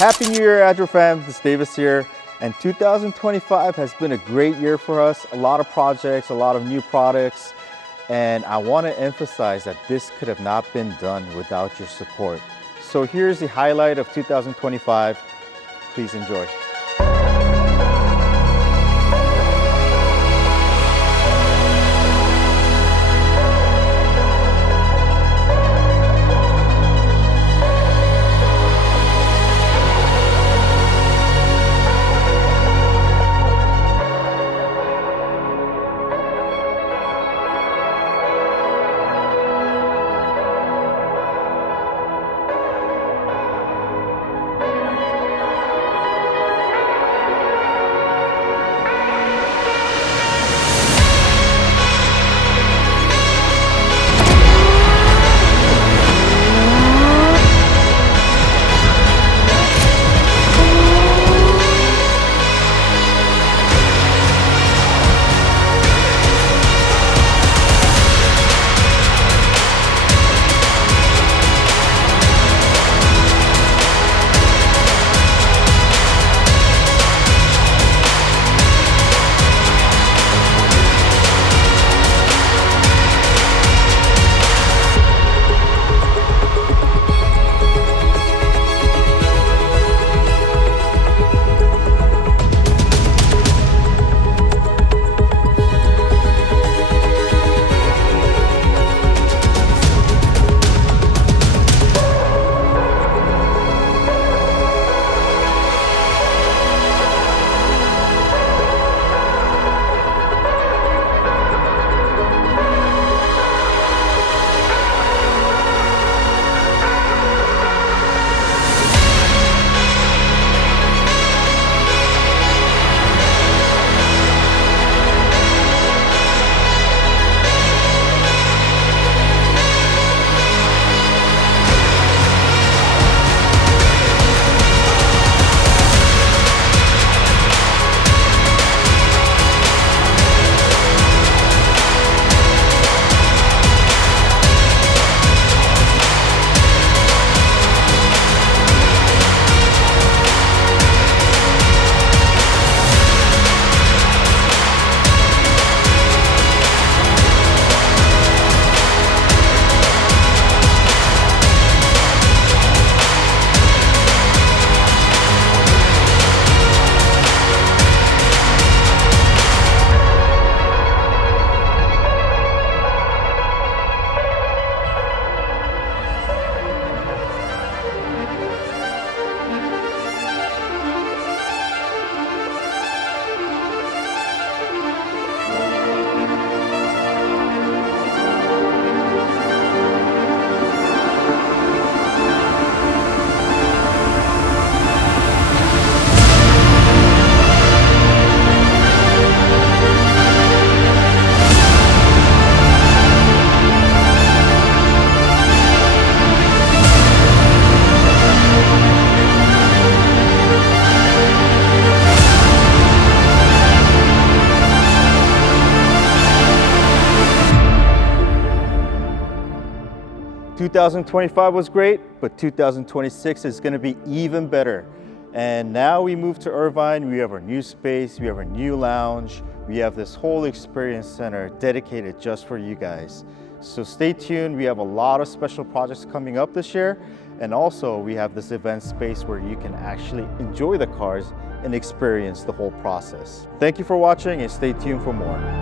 Happy New Year, Adro fam. This is Davis here. And 2025 has been a great year for us. A lot of projects, a lot of new products. And I want to emphasize that this could have not been done without your support. So here's the highlight of 2025. Please enjoy. 2025 was great, but 2026 is going to be even better. And now we move to Irvine, we have our new space, we have our new lounge, we have this whole experience center dedicated just for you guys. So stay tuned, we have a lot of special projects coming up this year, and also we have this event space where you can actually enjoy the cars and experience the whole process. Thank you for watching and stay tuned for more.